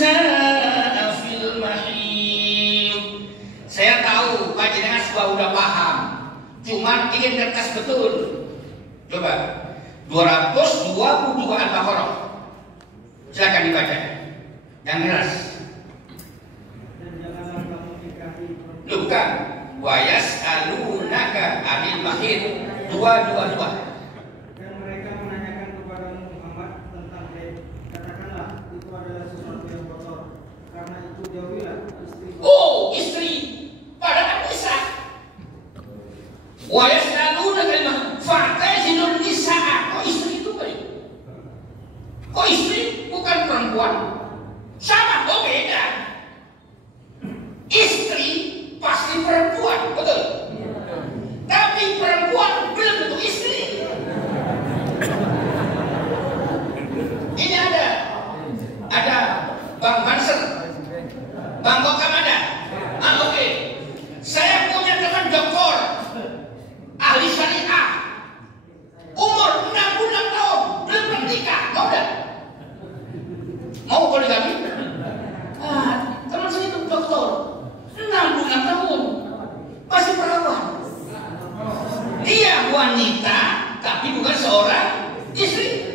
nisaa fil mahid. Saya tahu panjenengan sudah paham, cuman ingin kertas betul. Coba 222 Al-Baqarah. Silakan dibaca. Yang keras. Bukan. Wa yas'alunaka 'anil mahid. 222. Dan mereka menanyakan kepada Muhammad tentang haid. Katakanlah itu adalah sesuatu yang kotor. Karena itu jauhilah istri. Oh, istri. Padahal bisa. Wa yas'alunaka 'anil mahid. Fa'tazilun nisaa. Kok istri itu baik? Kok istri bukan perempuan? Sama, oh beda. Istri pasti perempuan, betul? Tapi perempuan belum tentu istri. Ini ada Bang Banser, Bang Gokam ada. Oke. Saya punya teman dokter, ahli syariah, umur 66 tahun, belum menikah, mau enggak? Mau poligami? Teman saya itu dokter, 66 tahun, masih perawan. Dia wanita, tapi bukan seorang istri.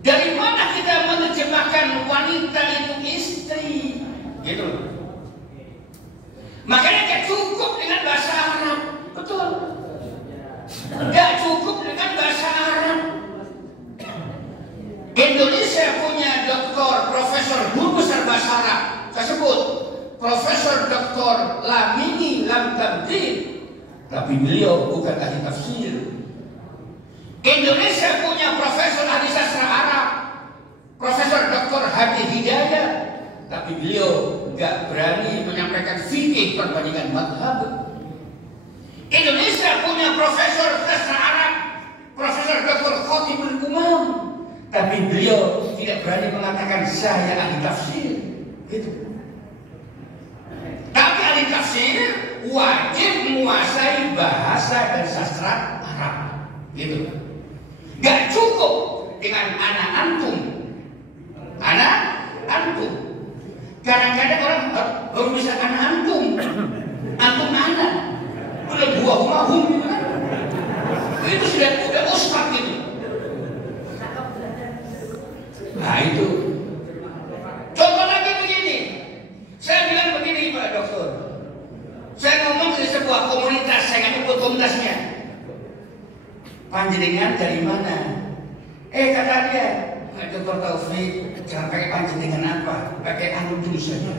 Dari mana kita menerjemahkan wanita itu istri? Gitu. Makanya gak cukup dengan bahasa Arab, betul? Gak cukup dengan bahasa Arab. Indonesia punya doktor, profesor, guru besar bahasa Arab. Saya sebut Profesor Dr. Lamini Lamtabdin, tapi beliau bukan ahli tafsir. Indonesia punya profesor ahli sastra Arab, Profesor Dr. Hadi Hidayat, tapi beliau nggak berani menyampaikan fikih perbandingan madhab. Indonesia punya profesor sastra Arab, Profesor Dr. Khatibul Umam, tapi beliau tidak berani mengatakan saya ahli tafsir. Gitu. Tapi ahli tafsir wajib menguasai bahasa dan sastra Arab. Gitu. Gak cukup dengan anak antum. Anak antum. Kadang-kadang orang baru bisa anak antum. Antum anak. Udah buah humahum gitu kan. Itu sudah ustaz gitu. Nah itu. Contoh lagi begini. Saya bilang begini Pak Dokter. Saya ngomong di sebuah komunitas, saya nggak ikut komunitasnya. Panjenengan dari mana? Kata dia, Pak Dr. Taufik, jangan pakai panjenengan apa, pakai antum dulu saja.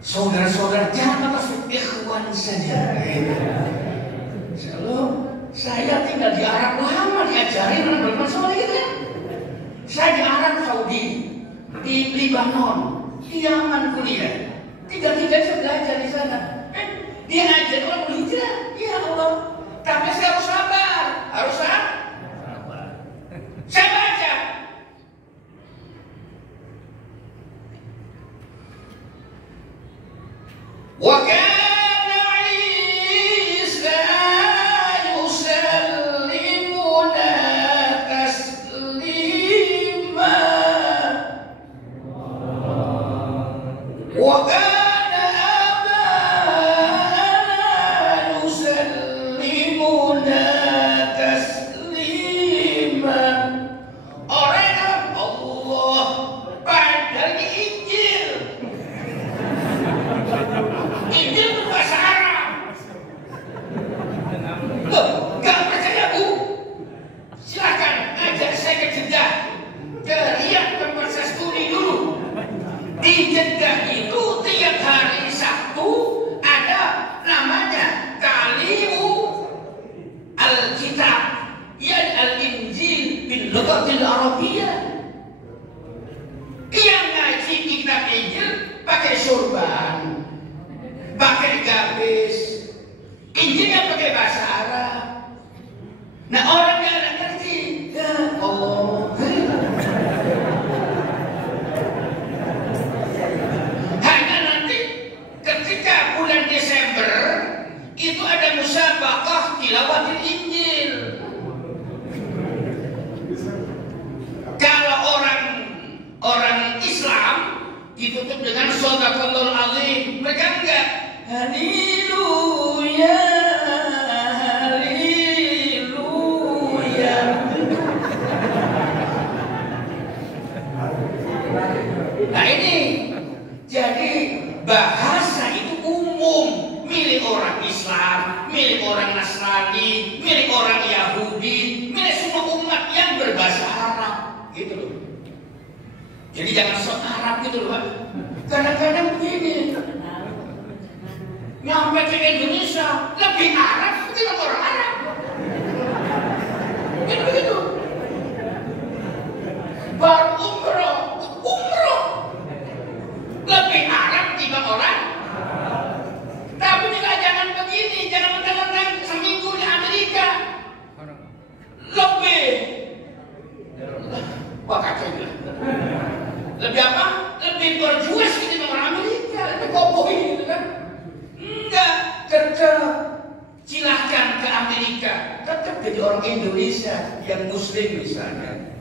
Saudara-saudara, jangan Taufik, ikhwan saja. Selalu saya tinggal di Arab lama, diajarin orang bermasalah gitu ya. Saya di Arab Saudi, di Libanon, di Yaman kuliah. Tiga-tiga saya belajar di sana. Dia ngajar orang berhijrah, ya Allah. Tapi saya harus sabar, harus sabar. Saya baca. Wa kana Isa yusallimuna taslima. Wa di Jeddah itu tiap hari Sabtu ada namanya Ta'limu Al-Kitab, ya Al-Injil bil lughatil Arabiyyah. Yang ngaji kitab Injil pakai surban, pakai gamis, Injilnya pakai bahasa Arab. Nah orang yang nggak ngerti, ya Allah. Itu ada musabaqah tilawah Taurat Injil. Kalau orang Islam ditutup dengan Shadaqallahul Azim, mereka enggak. Haleluya, haleluya. Nah ini, jadi bahasa itu umum, milik orang Islam, milik orang Nasrani, milik orang Yahudi, milik semua umat yang berbahasa Arab, gitu loh. Jadi jangan sok Arab gitu loh, Pak. Kadang-kadang begini, nyampe ke Indonesia lebih Arab ketimbang orang Arab. Kan begitu. Baru umroh lebih Arab ketimbang orang. Tapi juga jangan begini, jangan mentang-mentang seminggu di Amerika lebih. Wah kacau bilang. Lebih apa? Lebih berjuas ketimbang orang Amerika, lebih koboi gitu kan? Enggak, tetap silahkan ke Amerika, tetap jadi orang Indonesia yang Muslim misalnya.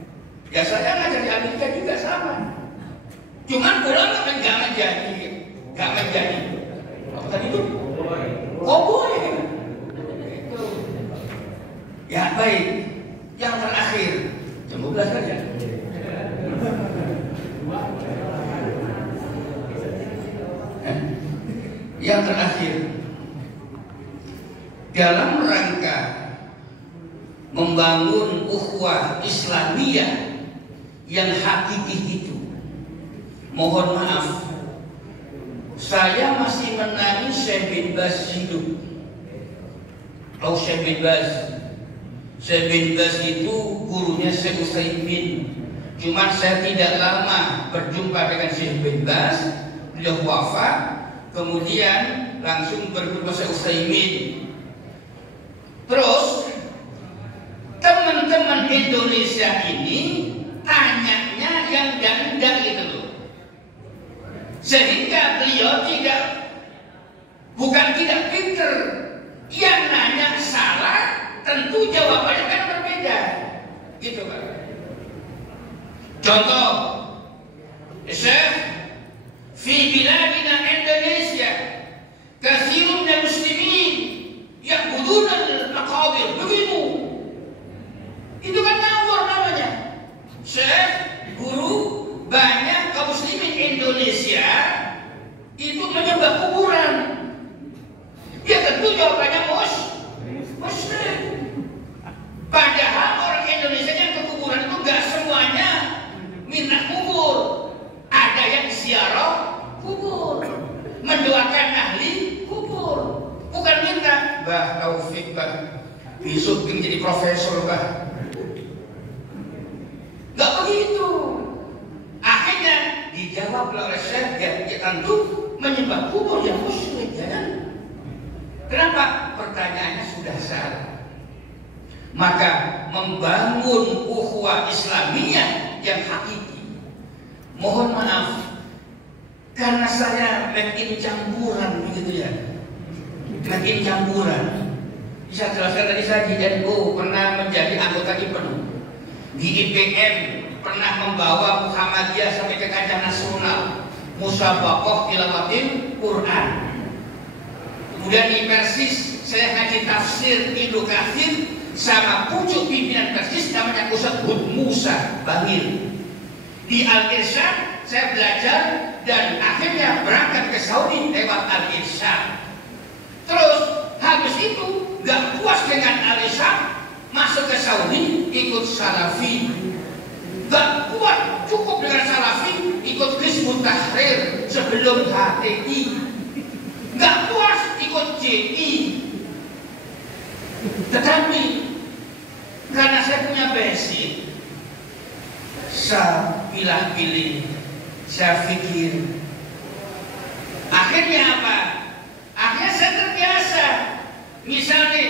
Ya saya ngajar di Amerika juga sama. Cuman pulang nggak menjadi. Apa tadi itu? Koboi. Itu. Ya baik. Yang terakhir, jam 12 saja. Yang terakhir, dalam rangka membangun ukhuwah Islamiyah yang hakiki itu, mohon maaf, saya masih menangis Syekh bin Baz hidup. Tahu Syekh bin Baz? Syekh bin Baz itu gurunya Syekh Utsaimin. Cuman saya tidak lama berjumpa dengan Syekh bin Baz, beliau wafat. Kemudian langsung berjumpa Syekh Utsaimin. Terus teman-teman Indonesia ini tanyanya yang enggak gitu loh. Sehingga beliau bukan tidak pinter, yang nanya salah, tentu jawabannya kan berbeda, gitu kan? Contoh, Syekh, fi biladina Indonesia, katsirun minal muslimin ya'buduna al-maqabir, begitu. Itu kan ngawur namanya. Syekh, guru, banyak kaum muslimin Indonesia itu menyembah kuburan. Ya tentu jawabannya muslim. Padahal orang Indonesia yang ke kuburan itu gak semuanya minta kubur. Ada yang ziarah kubur, mendoakan ahli kubur, bukan minta. Bah Taufik, bah besok jadi profesor, bah. Gak begitu. Akhirnya dijawab oleh Syekh, ya tentu menyembah kubur yang musyrik, ya kan? Kenapa? Pertanyaannya sudah salah. Maka membangun ukhuwah Islamiyah yang hakiki, mohon maaf, karena saya makin campuran begitu ya, makin campuran. Bisa jelaskan tadi saya di NU pernah menjadi anggota IPN, di IPM pernah membawa Muhammadiyah sampai ke kancah nasional, musabaqah tilawatil Quran. Kemudian di Persis saya ngaji tafsir Ibnu Katsir sama pucuk pimpinan Persis namanya Ustaz Hud Musa Bangil. Di Al-Irsyad saya belajar dan akhirnya berangkat ke Saudi lewat Al-Irsyad. Terus habis itu gak puas dengan Al-Irsyad, masuk ke Saudi ikut Salafi. Gak kuat cukup dengan Salafi, ikut Hizbut Tahrir sebelum HTI. Gak puas ikut JI. Tetapi karena saya punya basic, saya pilih-pilih, saya pikir. Akhirnya apa? Akhirnya saya terbiasa. Misalnya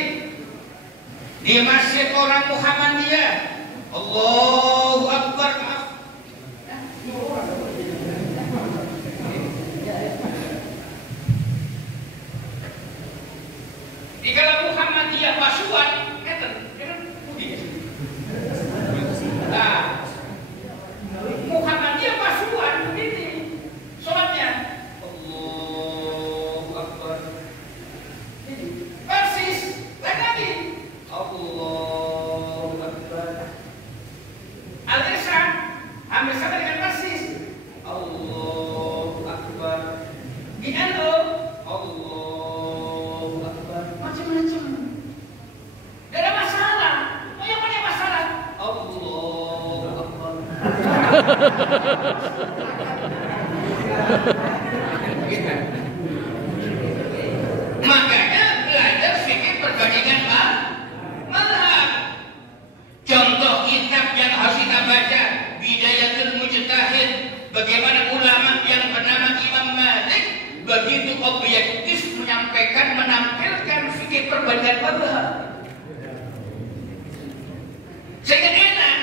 di masjid orang Muhammadiyah, Allahu Akbar, maaf. Di dalam Muhammadiyah Pasuruan Makanya belajar fikih perbandingan mazhab. Contoh kitab yang harus kita baca, Bidayatul Mujtahid, bagaimana ulama yang bernama Imam Malik begitu objektif menyampaikan, menampilkan fikih perbandingan mazhab. Sehingga enak.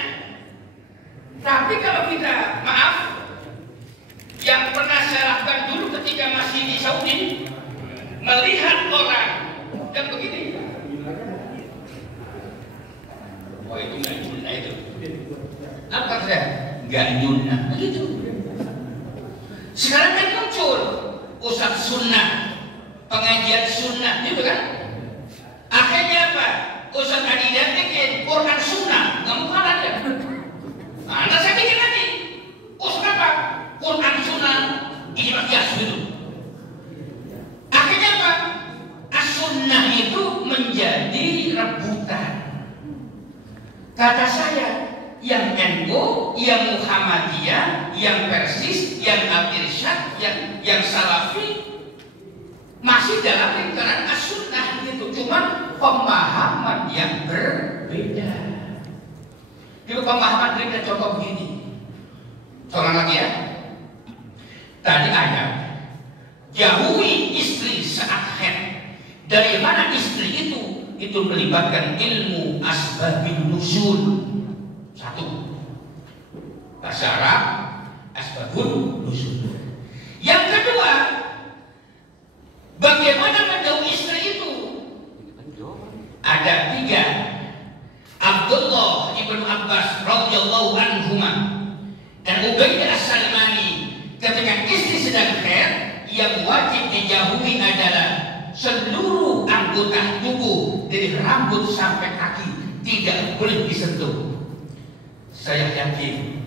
Tapi kalau kita, maaf, yang pernah saya lakukan dulu ketika masih di Saudi, melihat orang yang begini, oh itu nggak nyunah itu, apa saya nggak nyunah begitu. Sekarang kan muncul ustadz sunnah, pengajian sunnah, gitu kan? Akhirnya apa? Ustadz Adida bikin Quran sunnah, nggak mau kalah ya? Nah, saya bikin lagi, ustadz apa? Quran sunnah, ini kias gitu. Akhirnya apa? As-sunnah itu menjadi rebutan. Kata saya, yang NU, yang Muhammadiyah, yang Persis, yang Al-Irsyad, yang Salafi masih dalam lingkaran as-sunnah gitu. Cuma pemahaman yang berbeda. Itu pemahaman berbeda. Contoh begini. Contoh lagi ya. Tadi ayat, jauhi istri saat haid. Dari mana istri itu? Itu melibatkan ilmu asbabun nuzul. Satu, bahasa Arab, asbabun nuzul. Yang kedua, bagaimana menjauhi istri itu? Ada tiga. Abdullah ibnu Abbas radhiyallahu anhuma dan Ubaidah as-Salmani, ketika istri sedang haid, yang wajib dijauhi adalah seluruh anggota tubuh dari rambut sampai kaki, tidak boleh disentuh. Saya yakin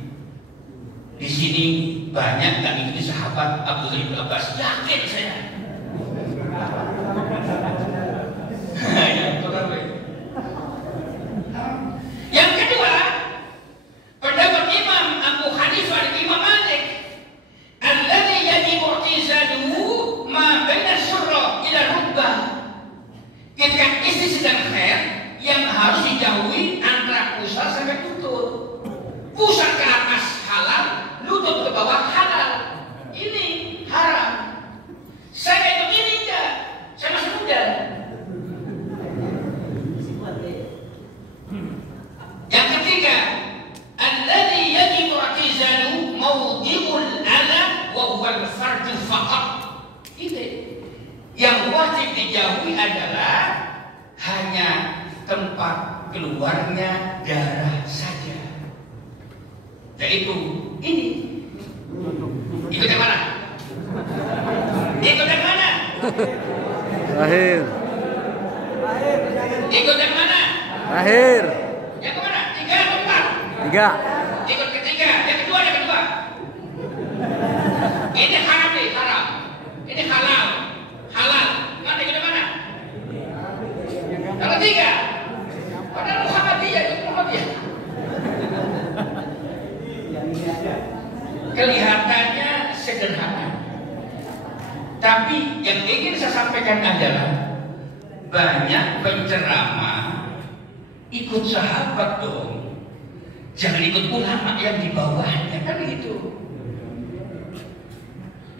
di sini banyak yang mengikuti sahabat Abdullah bin Abbas. Yakin saya. Yang kedua, pendapat Imam Abu Hanifah dan Imam Malik, alladzi yajibu i'tizaluhu ma baina surra ila rukbah. Ketika istri sedang haid, yang harus dijauhi antara pusar sampai lutut. Pusar ke atas halal, lutut ke bawah halal. Ini haram. Saya begini enggak? Saya masih muda. Yang ketiga, alladzi yajibu i'tizaluhu mawdi'ul adha wa huwa al-farju faqat. Itu yang wajib dijauhi adalah hanya tempat keluarnya darah saja. Yaitu ini. Ikut yang mana? Ikut yang mana? Akhir. Ikut yang mana? Akhir. Yang kemana? 3 atau 4? 3. Ikut ketiga. Yang kedua, yang kedua. Ini haram nih, haram. Ini halal. Halal. Mana ikut yang mana? Yang ketiga. Padahal Muhammadiyah itu Muhammadiyah. Kelihatannya sederhana. Tapi yang ingin saya sampaikan adalah banyak penceramah ikut sahabat dong. Jangan ikut ulama yang di bawahnya, kan gitu.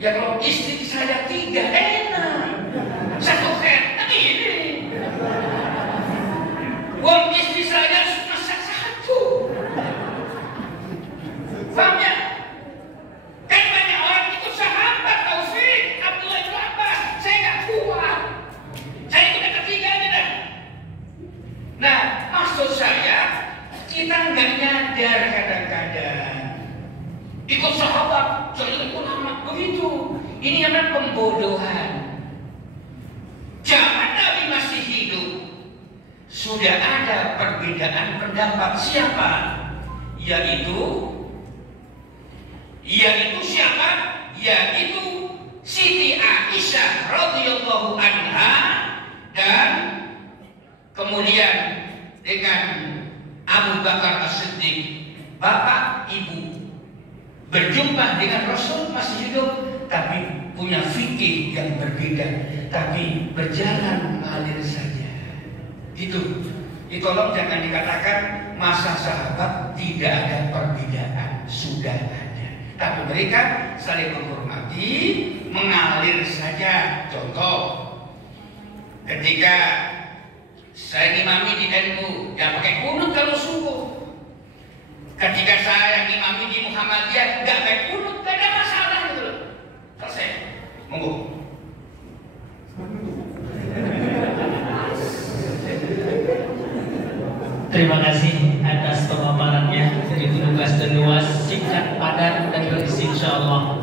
Ya kalau istri saya 3 enak. 1 head, nah ini. Wong istri saya masak 1. Paham ya? Kan banyak orang ikut sahabat Taufik, Abdullah bin Abbas. Saya nggak kuat. Saya ikut yang ketiga aja dah. Nah, maksud saya kita nggak nyadar kadang-kadang ikut sahabat, jangan ikut ulama begitu. Ini namanya pembodohan. Zaman Nabi masih hidup, sudah ada perbedaan pendapat. Siapa? Yaitu siapa? Yaitu Siti Aisyah radhiyallahu anha dan kemudian dengan Abu Bakar As-Siddiq, bapak ibu. berjumpa dengan Rasul masih hidup, tapi punya fikih yang berbeda, tapi berjalan mengalir saja. Gitu. Tolong jangan dikatakan masa sahabat tidak ada perbedaan, sudah ada. Tapi mereka saling menghormati, mengalir saja. Contoh, ketika saya ngimami di NU, ya pakai kunut kalau subuh. Ketika saya ngimami di Muhammadiyah, nggak pakai kunut, nggak ada masalah gitu loh. Selesai. Monggo. Terima kasih atas pemaparannya. Begitu lugas dan luas, singkat, padat, dan berisi insyaallah.